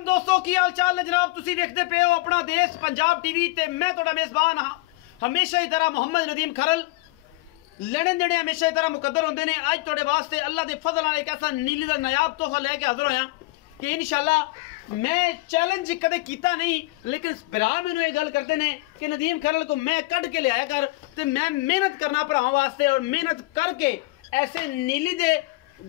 वालेकुम दोस्तों की हाल चाल है जनाब। तुसी देखते पे हो अपना देश पंजाब टीवी ते मैं तुहाडा मेजबान हाँ हमेशा की तरह मोहम्मद नदीम खरल। लेने देने हमेशा की तरह मुकद्दर होंदे ने। अज तुहाडे वास्ते अल्लाह दे फजल नाल एक ऐसा नीली दा नायाब तोहफा लेके हाजिर होया कि इंशाल्लाह मैं चैलेंज कदे कीता नहीं, लेकिन भरा मैनू ये गल करते ने कि नदीम खरल को मैं कढ़ के लिया कर ते मैं मेहनत करना भरावां वास्ते और मेहनत करके ऐसे नीली दे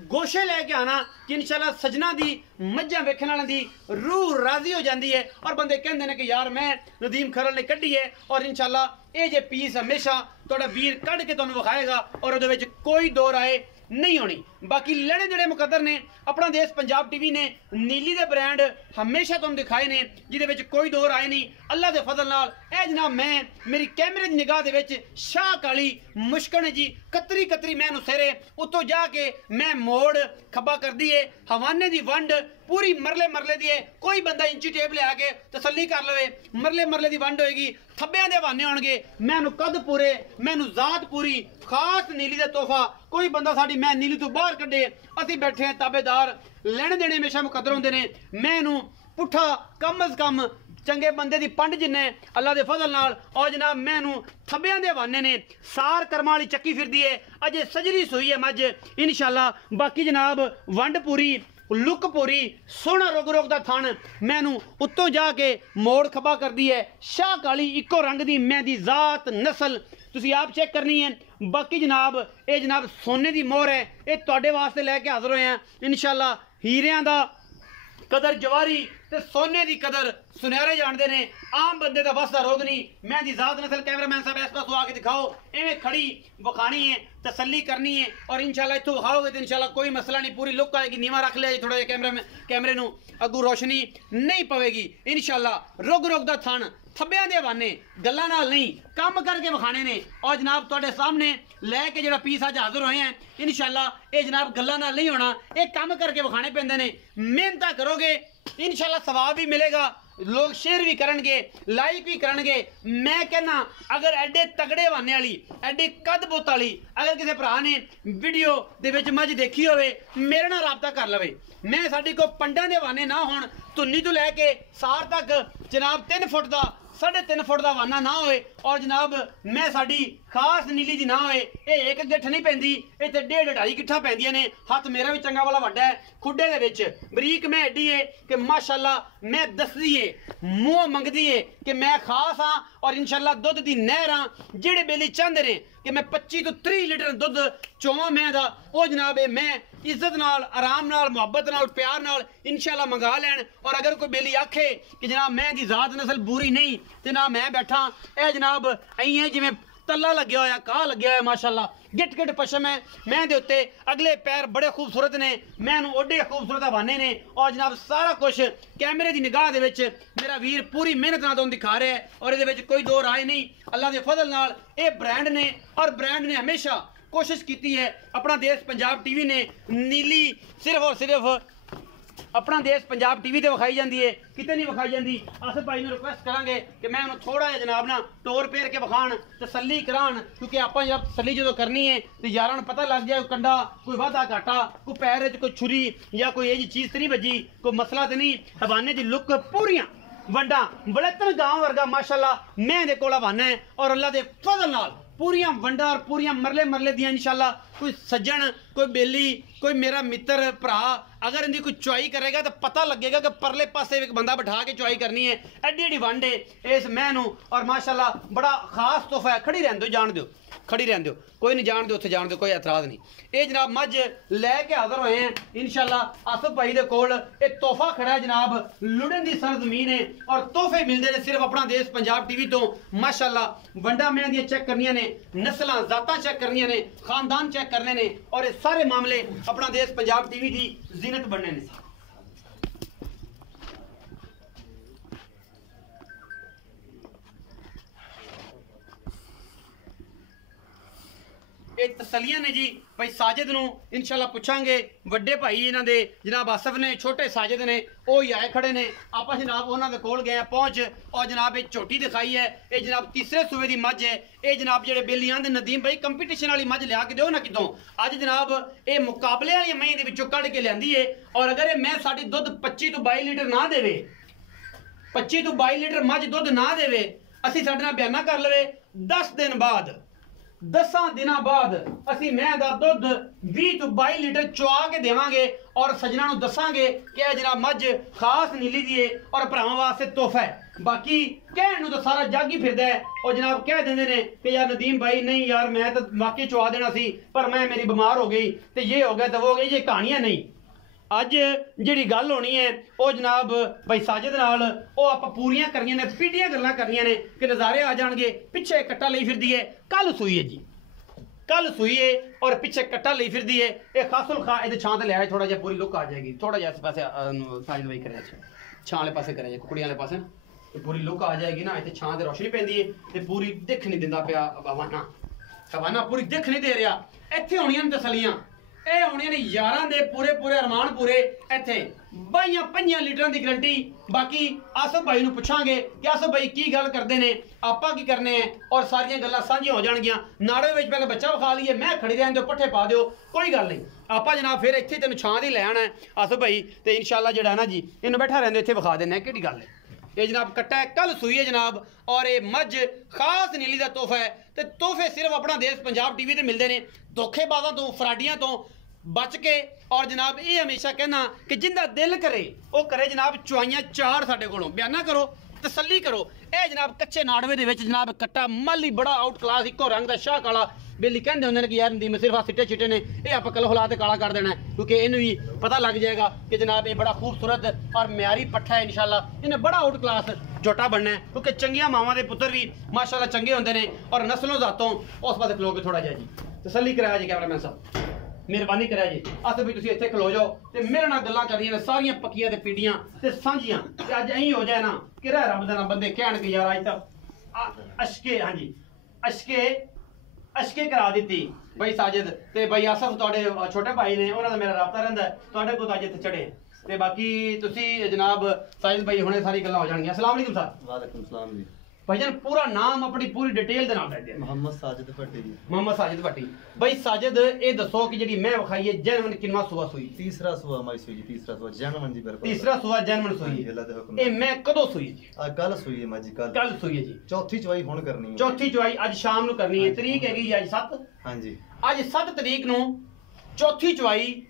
गोशे लेके आना कि इंशाल्लाह सजना दी मज्जा वेखण वाले दी रूह राजी हो जाती है और बंदे कहते हैं कि यार मैं नदीम खरल ने कढ़ी है और इंशाल्लाह ये जे पीस हमेशा थोड़ा वीर कढ़ के तुहानूं विखाएगा और उहदे विच कोई दो राय नहीं होनी। बाकी लेने देने मुकद्दर ने अपना देश पंजाब टीवी ने नीली दे ब्रांड हमेशा तुहानूं दिखाए ने जिहदे विच कोई दो राय नहीं। अल्लाह दे फजल नाल ए जनाब मैं मेरी कैमरे दी निगाह दे विच शाह काली मुश्कन जी कतरी कतरी मैं सेरे उत्तों जाके मैं मोड़ खब्बा कर दी है हवाने दी वंड पूरी मरले मरले दी है। कोई बंदा इंची टेप ले आके तसल्ली कर लवे मरले मरले दी वंड होएगी थब्बियां दे हवाने होणगे। मैनू कद पूरे मैनू जात पूरी खास नीली दे तोहफा कोई बंदा साडी मैं नीली तो बाहर कड्डे असीं बैठे हैं ताबेदार लेने देने हमेशा मुकद्दर होंदे ने। मैनू पुट्ठा कम अज कम चंगे बंदे दी पंड जिन्ने अल्लाह दे फजल नाल और जनाब मैनू थब्बियां दे हवाने ने सार कर्मां वाली चक्की फिरदी है अजे सजरी सूई है मज इंशाल्लाह। बाकी जनाब वंड पूरी लुक पूरी सोहना रुग रुग दा थन मैनू उत्तों जाके मोड़ खब्बा कर दी है शाह काली इको रंग दी मैं दी जात नस्ल तुसी आप चेक करनी है। बाकी जनाब ये जनाब सोने दी मोहर है ये तुहाडे वास्ते लैके हाजिर होए हैं इंशाल्लाह। हीरियां दा कदर जवारी ते सोने दी कदर सुनहरे जानते ने आम बंदे का बस का रोग नहीं। मैं दी जात नस्ल कैमरामैन साहब इस पासों आके दिखाओ इवें खड़ी विखानी है तसल्ली करनी है और इंशाल्लाह इत्थों विखाओगे तो इंशाल्लाह कोई मसला नहीं पूरी लुक आएगी। नीवा रख लिया थोड़ा जिहा कैमरे नूं अगू रोशनी नहीं पवेगी इंशाल्लाह। रुग रुग दा थन थब्बियां दे हवाने गल्लां नाल नहीं काम करके विखाने ने और जनाब तुहाडे सामने लैके जिहड़ा पीस अज हाजिर होए हैं इंशाल्लाह ये जनाब गल्लां नाल नहीं होना ये काम करके विखाने पैंदे ने। मेहनत करोगे इंशाल्लाह सवाब भी मिलेगा लोग शेयर भी करनगे लाइक भी करनगे। मैं कहना अगर एडे तगड़े हवाने वाली एडे कद बुत वाली अगर किसी भरा ने वीडियो दे विच मज देखी होवे मेरे नाल राबता कर लवे। मैं साडी को पंडां दे हवाने ना होण धुन्नी तो लैके सार तक जनाब 3 फुट का 3.5 फुट का हवाना ना होए और जनाब मैं साडी खास नीली जी ना होए ये एक गिट्ठ नहीं पैंदी ये ते 1.5-2.5 गिट्ठा पैंदियां ने। हथ मेरा भी चंगा वाला वड्डा है खुडे दे विच बरीक मैं एडी है कि माशाल्लाह मैं दसदी है मूँह मंगदी है कि मैं खास हाँ और इंशाल्लाह दुध दी नहर हाँ। जेड़े बेली चाहते ने कि मैं 25 तो 30 लीटर दुध चोवां मैं दा ओ जनाब मैं इज्जत नाल आराम नाल मुहब्बत नाल प्यार नाल इंशाल्लाह मंगा लैन। और अगर कोई बेली आखे कि जनाब मैं दी जात नस्ल बुरी नहीं ते ना मैं बैठा ए जनाब अई है जिवें तला लग्या होया घाह लग्या होया माशाल्लाह गिट गिट पशम है मैं दे उत्ते अगले पैर बड़े खूबसूरत ने मैनू ओडे खूबसूरत हवाने ने और जनाब सारा कुछ कैमरे की निगाह दे विच मेरा वीर पूरी मेहनत नाल तुहानूं दिखा रहा है और इहदे विच कोई दो राय नहीं। अल्लाह दे फजल नाल ये ब्रांड ने और ब्रांड ने हमेशा कोशिश की है अपना देश पंजाब टीवी ने नीली सिर्फ और सिर्फ अपना देश पंजाब टीवी ते विखाई जाती है कितने नहीं विखाई जाती। आसिफ भाई में रिक्वेस्ट करांगे कि मैं उन्होंने थोड़ा जिहा जनाब ना टोर पेर के विखाण तसल्ली करान क्योंकि आप जब तसल्ली जो करनी है तो यार पता लग जाए कंडा कोई वाधा घाटा कोई पैर कोई छुरी या कोई यही चीज़ तो नहीं बजी कोई मसला तो नहीं। हवाने की लुक पूरियां वंडा बड़ेतन गांव वर्गा माशाल्लाह मैं दे कोल हवाना है और अल्लाह दे फजल नाल पूरियां वंडा और पूरियां मरले मरले दियां इंशाल्लाह। कोई सज्जन कोई बेली कोई मेरा मित्र भरा अगर इनकी कोई चुआई करेगा तो पता लगेगा कि परले पासे एक बंदा बैठा के चुआई करनी है। एडी एडी वंड है इस मैनू और माशाल्लाह बड़ा खास तोहफा है। खड़ी रहन दो जान दो खड़ी रहन दो कोई नहीं जान दो उत्थे जान दो कोई एतराज नहीं। ये जनाब मज लैके हाजिर होए हैं इंशाल्लाह। आसिफ भाई दे कोल एक तोहफा खड़ा है जनाब लुड़न दी सरजमीन है और तोहफे मिलते हैं सिर्फ अपना देश पंजाब टीवी तो माशाल्लाह। वंडा मैं दी चेक करनियां ने नस्लां जातां चेक करनियां ने खानदान चेक करने ने और ये सारे मामले अपना देश पंजाब टीवी की जीनत बनने ने। ਇਹ ਤਸੱਲੀਆਂ ਨੇ ਜੀ ਭਾਈ ਸਾਜਿਦ ਨੂੰ ਇਨਸ਼ਾਅੱਲਾ ਪੁੱਛਾਂਗੇ ਵੱਡੇ ਭਾਈ ਇਹਨਾਂ ਦੇ ਜਨਾਬ ਆਸਫ ਨੇ ਛੋਟੇ ਸਾਜਿਦ ਨੇ ਉਹ ਹੀ ਆਏ ਖੜੇ ਨੇ ਆਪਾਂ ਜਨਾਬ ਉਹਨਾਂ ਦੇ ਕੋਲ ਗਏ ਪਹੁੰਚ ਔਰ ਜਨਾਬ ਇਹ ਝੋਟੀ ਦਿਖਾਈ ਹੈ ਇਹ ਜਨਾਬ ਤੀਸਰੇ ਸੂਬੇ ਦੀ ਮੱਝ ਹੈ ਇਹ ਜਨਾਬ ਜਿਹੜੇ ਬੇਲੀਆਂ ਦੇ ਨਦੀਮ ਭਾਈ ਕੰਪੀਟੀਸ਼ਨ ਵਾਲੀ ਮੱਝ ਲਿਆ ਕੇ ਦਿਓ ਨਾ ਕਿਤੋਂ ਅੱਜ ਜਨਾਬ ਇਹ ਮੁਕਾਬਲੇ ਵਾਲੀ ਮਹੀਂ ਦੇ ਵਿੱਚੋਂ ਕੱਢ ਕੇ ਲਿਆਂਦੀ ਏ ਔਰ ਅਗਰ ਇਹ ਮੈਂ ਸਾਡੀ ਦੁੱਧ 25 ਤੋਂ 22 ਲੀਟਰ ਨਾ ਦੇਵੇ 25 ਤੋਂ 22 ਲੀਟਰ ਮੱਝ ਦੁੱਧ ਨਾ ਦੇਵੇ ਅਸੀਂ ਸਾਡੇ ਨਾਲ ਬਿਆਨਾ ਕਰ ਲਵੇ 10 ਦਿਨ ਬਾਅਦ 10 ਦਿਨਾਂ ਬਾਅਦ ਅਸੀਂ ਮੈਂ ਦਾ ਦੁੱਧ 20 ਤੋਂ 22 ਲੀਟਰ ਚੁਆ ਕੇ ਦੇਵਾਂਗੇ ਔਰ ਸੱਜਣਾ ਨੂੰ ਦੱਸਾਂਗੇ ਕਿ ਇਹ ਜਨਾਬ ਮੱਝ ਖਾਸ ਨੀਲੀ ਦੀ ਏ ਔਰ ਭਰਾਵਾਂ ਵਾਸਤੇ ਤੋਹਫਾ ਹੈ ਬਾਕੀ ਕਹਿਣ ਨੂੰ ਤਾਂ ਸਾਰਾ ਜੱਗ ਹੀ ਫਿਰਦਾ ਹੈ ਉਹ ਜਨਾਬ ਕਹਿ ਦਿੰਦੇ ਨੇ ਕਿ ਯਾਰ ਨਦੀਮ ਭਾਈ ਨਹੀਂ ਯਾਰ ਮੈਂ ਤਾਂ ਵਾਕਈ ਚੁਆ ਦੇਣਾ ਸੀ ਪਰ ਮੇਰੀ ਬਿਮਾਰ ਹੋ ਗਈ ਤੇ ਇਹ ਹੋ ਗਿਆ ਤਾਂ ਹੋ ਗਈ ਇਹ ਕਹਾਣੀਆਂ ਨਹੀਂ ਅੱਜ ਜਿਹੜੀ ਗੱਲ ਹੋਣੀ ਹੈ ਉਹ ਜਨਾਬ ਭਾਈ ਸਾਜਿਦ ਨਾਲ ਉਹ ਆਪਾਂ ਪੂਰੀਆਂ ਕਰਨੀਆਂ ਨੇ ਪੀੜੀਆਂ ਗੱਲਾਂ ਕਰਨੀਆਂ ਨੇ ਕਿ ਨਜ਼ਾਰੇ ਆ ਜਾਣਗੇ ਪਿੱਛੇ ਕੱਟਾ ਲਈ ਫਿਰਦੀ ਹੈ ਕੱਲ ਸੂਈ ਹੈ ਜੀ ਕੱਲ ਸੂਈ ਹੈ ਔਰ ਪਿੱਛੇ ਕੱਟਾ ਲਈ ਫਿਰਦੀ ਹੈ ਇਹ ਖਾਸੁਲ ਖਾ ਇਹਦੇ ਛਾਂ ਤੇ ਲਿਆ ਥੋੜਾ ਜਿਹਾ ਪੂਰੀ ਲੁੱਕ ਆ ਜਾਏਗੀ ਥੋੜਾ ਜਿਹਾ ਇਸ ਪਾਸੇ ਸਾਜਿਦ ਭਾਈ ਕਰਿਆ ਛਾਂ ਵਾਲੇ ਪਾਸੇ ਕਰਿਆ ਕੁੜੀਆਂ ਵਾਲੇ ਪਾਸੇ ਤੇ ਪੂਰੀ ਲੁੱਕ ਆ ਜਾਏਗੀ ਨਾ ਇੱਥੇ ਛਾਂ ਤੇ ਰੋਸ਼ਨੀ ਪੈਂਦੀ ਹੈ ਤੇ ਪੂਰੀ ਦਿਖ ਨਹੀਂ ਦਿੰਦਾ ਪਿਆ ਹਵਾਨਾ ਪੂਰੀ ਦਿਖ ਨਹੀਂ ਦੇ ਰਿਹਾ ਇੱਥੇ ਹੋਣੀਆਂ ਨੇ ਤਸਲੀਆਂ ਇਹ ਹੋਣੀਆਂ ਨੇ ਯਾਰਾਂ ਦੇ ਪੂਰੇ ਅਰਮਾਨ ਪੂਰੇ ਇੱਥੇ 22-25 ਲੀਟਰਾਂ ਦੀ ਗਰੰਟੀ ਬਾਕੀ ਆਸਫ ਭਾਈ ਨੂੰ ਪੁੱਛਾਂਗੇ ਕਿ ਆਸਫ ਭਾਈ ਕੀ ਗੱਲ ਕਰਦੇ ਨੇ ਆਪਾਂ ਕੀ ਕਰਨੇ ਆ ਔਰ ਸਾਰੀਆਂ ਗੱਲਾਂ ਸਾਂਝੀਆਂ ਹੋ ਜਾਣਗੀਆਂ ਨਾੜੇ ਵਿੱਚ ਪਹਿਲਾਂ ਬੱਚਾ ਵਿਖਾ ਲਈਏ ਮੈਂ ਖੜੀ ਰਹਿਣ ਦਿਓ ਪੱਠੇ ਪਾ ਦਿਓ ਕੋਈ ਗੱਲ ਨਹੀਂ ਆਪਾਂ ਜਨਾਬ ਫਿਰ ਇੱਥੇ ਤੈਨੂੰ ਛਾਂ ਦੀ ਲੈ ਆਣਾ ਆਸਫ ਭਾਈ ਤੇ ਇਨਸ਼ਾਅੱਲਾ ਜਿਹੜਾ ਨਾ ਜੀ ਇਹਨੂੰ ਬੈਠਾ ਰਹਿੰਦੇ ਇੱਥੇ ਵਿਖਾ ਦਿੰਦੇ ਕਿਹੜੀ ਗੱਲ ਹੈ ਇਹ ਜਨਾਬ ਕੱਟਾ ਹੈ ਕੱਲ ਸੂਈ ਹੈ ਜਨਾਬ ਔਰ ਇਹ ਮੱਝ ਖਾਸ ਨੀਲੀ ਦਾ ਤੋਹਫਾ ਹੈ ਤੇ ਤੋਹਫੇ ਸਿਰਫ ਆਪਣਾ ਦੇਸ਼ ਪੰਜਾਬ ਟੀਵੀ ਤੇ ਮਿਲਦੇ ਨੇ ਧੋਖੇਬਾਜ਼ਾਂ ਤੋਂ ਫਰਾਡੀਆਂ ਤੋਂ ਬਚ ਕੇ ਔਰ ਜਨਾਬ ਇਹ ਹਮੇਸ਼ਾ ਕਹਿਣਾ ਕਿ ਜਿੰਦਾ ਦਿਲ ਕਰੇ ਉਹ ਕਰੇ ਜਨਾਬ ਚੁਆਈਆਂ 4 ਸਾਡੇ ਕੋਲੋਂ ਬਿਆਨਾ ਕਰੋ ਤਸੱਲੀ ਕਰੋ ਇਹ ਜਨਾਬ ਕੱਚੇ ਨਾੜਵੇ ਦੇ ਵਿੱਚ ਜਨਾਬ ਕੱਟਾ ਮੱਲ ਹੀ ਬੜਾ ਆਊਟ ਕਲਾਸ ਇੱਕੋ ਰੰਗ ਦਾ ਸ਼ਾਹ ਕਾਲਾ ਬੇਲੀ ਕਹਿੰਦੇ ਹੁੰਦੇ ਨੇ ਕਿ ਯਾਰ ਨਦੀਮ ਸਿਰਫ ਆ ਸਿੱਟੇ ਚਿੱਟੇ ਨੇ ਇਹ ਆਪਾਂ ਕਲੋ ਹਲਾ ਤੇ ਕਾਲਾ ਕਰ ਦੇਣਾ ਕਿਉਂਕਿ ਇਹਨੂੰ ਵੀ ਪਤਾ ਲੱਗ ਜਾਏਗਾ ਕਿ ਜਨਾਬ ਇਹ ਬੜਾ ਖੂਬਸੂਰਤ ਔਰ ਮਿਆਰੀ ਪੱਠਾ ਹੈ ਇਨਸ਼ਾਅੱਲਾ ਇਹਨੇ ਬੜਾ ਆਊਟ ਕਲਾਸ ਝੋਟਾ ਬਣਨਾ ਹੈ ਕਿਉਂਕਿ ਚੰਗੀਆਂ ਮਾਵਾਂ ਦੇ ਪੁੱਤਰ ਵੀ ਮਾਸ਼ਾਅੱਲਾ ਚੰਗੇ ਹੁੰਦੇ ਨੇ ਔਰ ਨਸਲੋਂ ਜ਼ਾਤੋਂ ਉਸ ਪਾਸੇ ਖਲੋ ਕੇ ਥੋੜਾ ਜਿਹਾ ਜੀ ਤਸੱਲੀ ਕਰਾਇਆ ਜੀ ਕੈਮਰਾਮੈਨ ਸਾਹਿਬ ਮਿਹਰਬਾਨੀ ਕਰਿਆ ਜੀ ਆਸਫ ਵੀ ਤੁਸੀਂ ਇੱਥੇ ਖਲੋ ਜਾਓ ਤੇ ਮੇਰੇ ਨਾਲ ਗੱਲਾਂ ਕਰਨੀਆਂ ਨੇ ਸਾਰੀਆਂ ਪੱਕੀਆਂ ਤੇ ਪੀੜੀਆਂ ਤੇ ਸਾਂਝੀਆਂ ਤੇ ਅੱਜ ਐਂ ਹੋ ਜਾਏ ਨਾ ਕਿ ਰਹਿ ਰੱਬ ਦਾ ਨਾ ਬੰਦੇ ਕਹਿਣਗੇ ਯਾਰ ਅੱਜ ਤਾਂ ਅਸ਼ਕੇ ਕਰਾ ਦਿੱਤੀ ਭਾਈ ਸਾਜਿਦ ਤੇ ਭਾਈ ਆਸਫ ਤੁਹਾਡੇ ਛੋਟੇ ਭਾਈ ਨੇ ਉਹਨਾਂ ਦਾ ਮੇਰਾ ਰਾਬਤਾ ਰਹਿੰਦਾ ਤੁਹਾਡੇ ਕੋਲ ਤਾਂ ਅੱਜ ਇੱਥੇ ਚੜੇ ਤੇ ਬਾਕੀ ਤੁਸੀਂ ਜਨਾਬ ਸਾਜਿਦ ਭਾਈ ਹੁਣੇ ਸਾਰੀ ਗੱਲਾਂ ਹੋ ਜਾਣਗੀਆਂ ਅਸਲਾਮ ਵਾਲੇਕੁਮ ਸਰ ਵਾਲੇਕੁਮ ਸਲਾਮ ਜੀ ਭਾਈਜਾਨ ਪੂਰਾ ਨਾਮ ਆਪਣੀ ਪੂਰੀ ਡਿਟੇਲ ਦੇ ਨਾਲ ਦੱਸ ਦਿਓ ਮੁਹੰਮਦ ਸਾਜਿਦ ਭੱਟੀ ਜੀ ਮੁਹੰਮਦ ਸਾਜਿਦ ਭੱਟੀ ਭਾਈ ਸਾਜਿਦ ਇਹ ਦੱਸੋ ਕਿ ਜਿਹੜੀ ਮੈਂ ਵਿਖਾਈ ਹੈ ਜੈਨਵਨ ਕਿੰਨਾ ਸੂਆ ਸੂਈ ਤੀਸਰਾ ਸੂਆ ਮਾਈ ਸੂਈ ਜੀ ਤੀਸਰਾ ਸੂਆ ਜੈਨਵਨ ਜੀ ਬਿਲਕੁਲ ਤੀਸਰਾ ਸੂਆ ਜੈਨਵਨ ਸੂਈ ਇਹ ਮੈਂ ਕਦੋਂ ਸੂਈ ਜੀ ਕੱਲ ਸੂਈ ਹੈ ਮਾਂ ਜੀ ਕੱਲ ਸੂਈ ਹੈ ਜੀ ਚੌਥੀ ਚਵਾਈ ਹੁਣ ਕਰਨੀ ਹੈ ਚੌਥੀ ਚਵਾਈ ਅੱਜ ਸ਼ਾਮ ਨੂੰ ਕਰਨੀ ਹੈ ਤਰੀਕ ਹੈਗੀ ਜੀ ਅੱਜ 7 ਹਾਂਜੀ ਅੱਜ 7 ਤਰੀਕ ਨੂੰ ਚੌਥੀ ਚਵਾਈ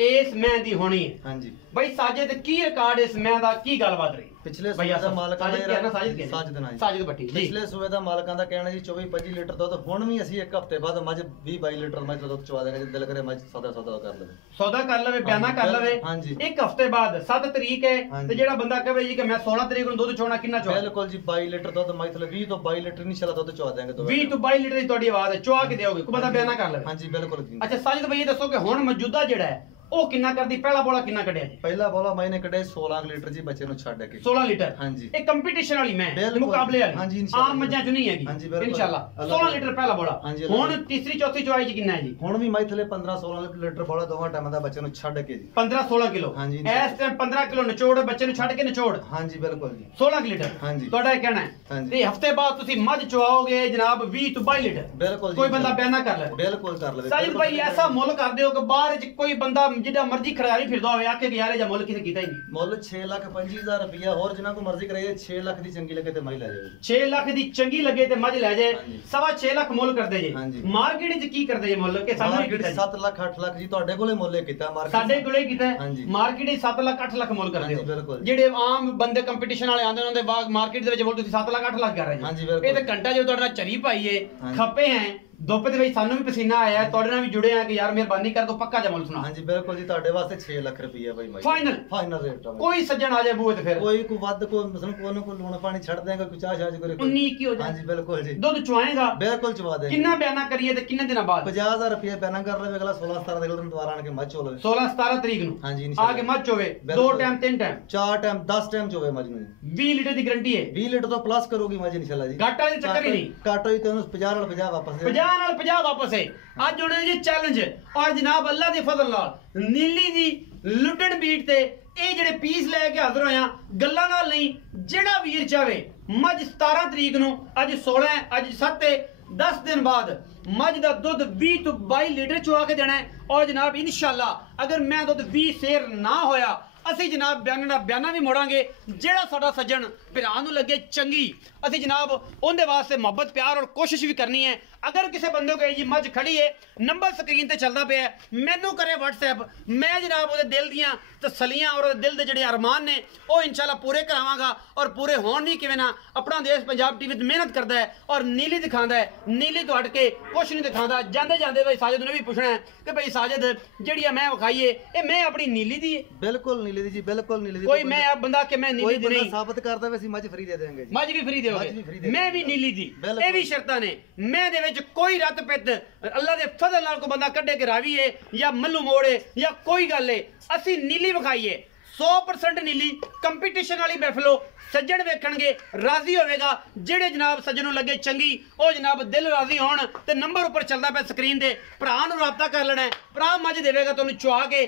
ਇਸ ਮੈਂ ਦੀ ਹੋਣੀ ਹੈ ਹਾਂਜੀ ਭਾਈ ਸਾਜਿਦ ਕੀ ਰਿਕਾਰਡ ਇਸ ਮੈਂ ਦਾ ਕੀ ਗੱਲਬਾਤ ਰਹੀ ਪਿਛਲੇ ਸੂਏ ਦਾ ਮਾਲਕਾਂ ਦਾ ਸਾਜਿਦ ਭੱਟੀ ਪਿਛਲੇ ਸੂਏ ਦਾ ਮਾਲਕਾਂ ਦਾ ਕਹਿਣਾ ਜੀ 24-25 ਲੀਟਰ ਦੁੱਧ ਹੁਣ ਵੀ ਅਸੀਂ ਇੱਕ ਹਫ਼ਤੇ ਬਾਅਦ ਮੱਝ 20-22 ਲੀਟਰ ਮੱਝ ਦੁੱਧ ਚਵਾ ਦੇਣਾ ਜੇ ਦਿਲ ਕਰੇ ਮੱਝ ਸੌਦਾ ਕਰ ਲਵੇ ਬਿਆਨਾ ਕਰ ਲਵੇ ਹਾਂਜੀ ਇੱਕ ਹਫ਼ਤੇ ਬਾਅਦ 7 ਤਰੀਕ ਹੈ ਤੇ ਜਿਹੜਾ ਬੰਦਾ ਕਹੇ ਜੀ ਕਿ ਮੈਂ 16 ਤਰੀਕ ਨੂੰ ਦੁੱਧ ਚੋਣਾ ਕਿੰਨਾ ਚੋਣਾ ਬਿਲਕੁਲ ਜੀ 22 ਲੀਟਰ ਦੁੱਧ ਮੱਝ ਥਲੇ 20 ਤੋਂ 22 ਲੀਟਰ ਇਨਸ਼ਾਅੱਲਾ ਦੁੱਧ ਚਵਾ ਦੇਾਂਗੇ 20 ਤੋਂ 22 ਲੀਟਰ ਦੀ ਤੁਹਾਡੀ ਆਵਾਜ਼ ਹੈ ਚਵਾ ਕੇ ਦਿਓਗੇ ਕੋਈ ਬੰਦਾ ਬਿਆਨਾ ਕਰ ਲਵੇ ਹਾਂਜੀ ਬਿਲਕੁਲ ਜੀ ਅੱਛਾ ਸਾਜਿਦ ਭਾਈ ਇਹ ਦੱਸੋ ਕਿ ਹੁਣ ਮੌਜੂਦਾ ਜਿਹੜਾ ਹੈ ਉਹ ਕਿੰਨਾ ਕਰਦੀ ਪਹਿਲਾ ਬੋਲਾ ਕਿੰਨਾ ਕੱਢਿਆ ਜੀ ਪਹਿਲਾ ਬੋਲਾ ਮੈਨੇ ਕੱਢੇ 16 ਲੀਟਰ ਜੀ ਬੱਚੇ ਨੂੰ ਛੱਡ ਕੇ 16 ਲੀਟਰ ਹਾਂਜੀ ਇਹ ਕੰਪੀਟੀਸ਼ਨ ਵਾਲੀ ਮੈਂ ਮੁਕਾਬਲੇ ਵਾਲੀ ਹਾਂਜੀ ਆਮ ਮੱਝਾਂ ਚ ਨਹੀਂ ਹੈਗੀ ਇਨਸ਼ਾਅੱਲਾ 16 ਲੀਟਰ ਪਹਿਲਾ ਬੋਲਾ ਹੁਣ ਤੀਸਰੀ ਚੌਥੀ ਚਵਾਈ ਚ ਕਿੰਨਾ ਹੈ ਜੀ ਹੁਣ ਵੀ ਮੈਂ ਥਲੇ 15-16 ਲੀਟਰ ਬੋਲਾ ਦੋਵਾਂ ਟਾਈਮਾਂ ਦਾ ਬੱਚੇ ਨੂੰ ਛੱਡ ਕੇ ਜੀ 15-16 ਕਿਲੋ ਹਾਂਜੀ ਇਸ ਟਾਈਮ 15 ਕਿਲੋ ਨਿਚੋੜ ਬੱਚੇ ਨੂੰ ਛੱਡ ਕੇ ਨਿਚੋੜ ਹਾਂਜੀ ਬਿਲਕੁਲ ਜੀ 16 ਲੀਟਰ ਹਾਂਜੀ ਤੁਹਾਡਾ ਇਹ ਕਹਿਣਾ ਹੈ ਤੇ ਹਫਤੇ ਬਾਅਦ ਤੁਸੀਂ ਮੱਝ ਚਵਾਓਗੇ ਜਨਾਬ 20 ਤੋਂ 22 ਲੀਟਰ ਬਿਲਕੁਲ ਕੋਈ ਬੰਦਾ ਬਿਆਨਾ ਕਰ ਲੈ ਬਿਲਕੁਲ ਕਰ ਲਵੇ ਸਾਜਿਦ ਭਾਈ ਐਸਾ ਮੁੱਲ ਕਰ ਦਿਓ ਕਿ ਬਾਹਰ ਚ ਕੋਈ ਬੰਦਾ ਜਿੱਡਾ ਮਰਜ਼ੀ ਖੜਿਆਰੀ ਫਿਰਦਾ ਹੋਵੇ ਆਖੇ ਕਿ ਯਾਰ ਇਹ ਜਾਂ ਮੁੱਲ ਕਿਸੇ ਕੀਤਾ ਹੀ ਨਹੀਂ ਮੁੱਲ 6,25,000 ਰੁਪਇਆ ਹੋਰ ਜਿੰਨਾ ਕੋ ਮਰਜ਼ੀ ਕਰਾਈਏ 6 ਲੱਖ ਦੀ ਚੰਗੀ ਲੱਗੇ ਤੇ ਮੱਝ ਲੈ ਜਾਓ 6 ਲੱਖ ਦੀ ਚੰਗੀ ਲੱਗੇ ਤੇ ਮੱਝ ਲੈ ਜਾਏ 6.5 ਲੱਖ ਮੁੱਲ ਕਰਦੇ ਜੇ ਮਾਰਕੀਟ ਚ ਕੀ ਕਰਦੇ ਜੇ ਮੁੱਲ ਕਿ ਸਾਨੂੰ ਮਾਰਕੀਟ 7 ਲੱਖ 8 ਲੱਖ ਜੀ ਤੁਹਾਡੇ ਕੋਲੇ ਮੁੱਲ ਕੀਤਾ ਮਾਰਕੀਟ ਸਾਡੇ ਕੋਲੇ ਕੀਤਾ ਮਾਰਕੀਟ 7 ਲੱਖ 8 ਲੱਖ ਮੁੱਲ ਕਰਦੇ ਹੋ ਜਿਹੜੇ ਆਮ ਬੰਦੇ ਕੰਪੀਟੀਸ਼ਨ ਵਾਲੇ ਆਉਂਦੇ ਉਹਨਾਂ ਦੇ ਬਾਅਦ ਮਾਰਕੀਟ ਦੇ ਵਿੱਚ ਮੁੱਲ ਤੁਸੀਂ 7 ਲੱਖ 8 ਲੱਖ ਕਰ ਰਹੇ ਜੀ ਇਹ ਤਾਂ ਘੰਟਾ ਜੋ ਤੁਹਾਡੇ ਨਾਲ ਚਰੀ ਪਾਈਏ ਖੱਪੇ ਹੈ ਦੁੱਪ ਦੇ ਵਿੱਚ ਸਾਨੂੰ ਵੀ ਪਸੀਨਾ ਆਇਆ ਤੁਹਾਡੇ ਨਾਲ ਵੀ ਜੁੜੇ ਆ ਕਿ ਯਾਰ ਮਿਹਰਬਾਨੀ ਕਰ ਦੋ ਪੱਕਾ ਜਮਲ ਸੁਣਾ ਹਾਂਜੀ ਬਿਲਕੁਲ ਜੀ ਤੁਹਾਡੇ ਵਾਸਤੇ 6 ਲੱਖ ਰੁਪਈਆ ਬਾਈ ਮਾਈ ਫਾਈਨਲ ਰੇਟ ਆ ਕੋਈ ਸੱਜਣ ਆ ਜਾਏ ਬੂਹੇ ਤੇ ਫਿਰ ਕੋਈ ਵੱਧ ਕੋਈ ਮਸਲ ਕੋਈ ਲੂਣ ਪਾਣੀ ਛੱਡ ਦੇਗਾ ਕੋਈ ਚਾਹ ਛਾਜ ਕਰੇ 19 ਕੀ ਹੋ ਜਾ ਹਾਂਜੀ ਬਿਲਕੁਲ ਜੀ ਦੁੱਧ ਚੁਆਏਗਾ ਬਿਲਕੁਲ ਚਵਾ ਦੇਗਾ ਕਿੰਨਾ ਬਿਆਨਾ ਕਰੀਏ ਤੇ ਕਿੰਨੇ ਦਿਨਾਂ ਬਾਅਦ 50000 ਰੁਪਏ ਬਿਆਨਾ ਕਰ ਲਵੇ ਅਗਲਾ 16-17 ਦੇ ਦਿਨ ਦੁਬਾਰਾ ਆਣ ਕੇ ਮੱਝ ਹੋਵੇ 16-17 ਤਰੀਕ ਨੂੰ ਹਾਂਜੀ ਆ ਕੇ ਮੱਝ ਹੋਵੇ 2 ਟਾਈਮ 3 ਟਾਈਮ 4 ਟਾਈਮ 10 ਟਾਈਮ ਚੋਵੇ ਮੱਝ ਨੂੰ 20 ਲੀਟਰ ਦੀ ਗਾਰੰਟੀ ਹੈ 20 ਲੀਟਰ ਤੋਂ ਪਲੱਸ ਕਰੂਗੀ ਮੱਝ ਇਨਸ਼ਾਅੱਲਾ ਜੀ ਘਾਟਾ ਦੀ ਚੱਕਰ ਹੀ ਨਹੀਂ ਘਾਟੋ ਹੀ ਤੈਨੂੰ 50 ਨਾਲ 50 ਵਾਪਸ 50 50 ਨਾਲ 50 ਵਾਪਸ ਹੈ ਅੱਜ ਹੋਣੇ ਜੀ ਚੈਲੰਜ ਔਰ ਜਨਾਬ ਅੱਲਾ ਦੇ ਫਜ਼ਲ ਨਾਲ ਨੀਲੀ ਦੀ ਲੁੱਟਣ ਬੀਟ ਤੇ ਇਹ ਜਿਹੜੇ ਪੀਸ ਲੈ ਕੇ ਹਾਜ਼ਰ ਹੋਇਆ ਗੱਲਾਂ ਨਾਲ ਨਹੀਂ ਜਿਹੜਾ ਵੀਰ ਚਾਵੇ ਮੱਝ 17 ਤਰੀਕ ਨੂੰ ਅੱਜ 16 ਹੈ ਅੱਜ 7 ਹੈ 10 ਦਿਨ ਬਾਅਦ ਮੱਝ ਦਾ ਦੁੱਧ 20 ਤੋਂ 22 ਲੀਟਰ ਚੁਆ ਕੇ ਦੇਣਾ ਹੈ ਔਰ ਜਨਾਬ ਇਨਸ਼ਾਅੱਲਾ ਅਗਰ ਮੈਂ ਦੁੱਧ 20 ਸੇਰ ਨਾ ਹੋਇਆ ਅਸੀਂ ਜਨਾਬ ਬਿਆਨਾ ਵੀ ਮੋੜਾਂਗੇ ਜਿਹੜਾ ਸਾਡਾ ਸੱਜਣ ਭਰਾ ਨੂੰ ਲੱਗੇ ਚੰਗੀ ਅਸੀਂ ਜਨਾਬ ਉਹਦੇ ਵਾਸਤੇ ਮੁਹੱਬਤ ਪਿਆਰ ਔਰ ਕੋਸ਼ਿਸ਼ ਵੀ ਕਰਨੀ ਹੈ अगर किसी बंदे को जी मझ खड़ी है नंबर स्क्रीन ते चलता पे मैनू करे WhatsApp मैं जनाब वो दिल दियां तसलियां और दिल के जोड़े अरमान ने वो इंशाल्लाह पूरे करावांगा और पूरे होण भी किवें ना अपना देश पंजाब टीवी ते मेहनत करता है और नीली दिखांदा है नीली तो हट के कुछ नहीं दिखांदा जांदे जांदे भाई साजिद ने भी पूछना है कि भाई साजिद जेड़ी मैं विखाई है ये मैं अपनी नीली दी है बिल्कुल नीली दी जी बिल्कुल नीली दी कोई मैं अब बंदा कि मैं नीली दी नहीं साबित करदा वे ਅਸੀਂ मझ फ्री दे देंगे जी मझ भी फ्री देओगे मैं भी नीली दी ये भी शर्तां ने मैं दे विच कोई रत पित अल्लाह दे फजल नाल को बंदा कड्डे के रावी है या मल्लू मोड़े या कोई गल है असी नीली विखाई है 100% नीली कंपीटिशन वाली महफिलो सज्जन वेखणगे राजी होवेगा जेड़े जनाब सज्जन नूं लगे चंगी ओ जनाब दिल राजी होण ते नंबर उपर चलदा पे स्क्रीन ते भरा नूं राबता कर लेना है भरा मझ देवेगा तुहानूं चुआ के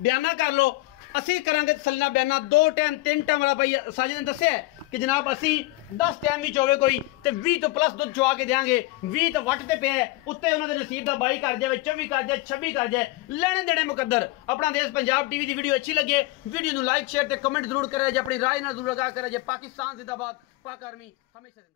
बयाना कर लो असी करांगे तसल्ली नाल बयाना 2 टाइम 3 टाइम वाला भाई साजिद ने दस्सिया कि जनाब असी 10 टाइम भी होवे कोई ते 20 तो प्लस दुध चुआ के देंगे 20 तो वट ते पे उत्ते उन्होंने नसीब दा 22 कर जाए 24 कर जाए 26 कर जाए लेने देने मुकद्दर अपना देश पंजाब टीवी दी वीडियो अच्छी लगे वीडियो नूं लाइक शेयर ते कमेंट जरूर करे जे अपनी राय नाल जरूर लगा करे जे पाकिस्तान जिंदाबाद पाक आर्मी हमेशा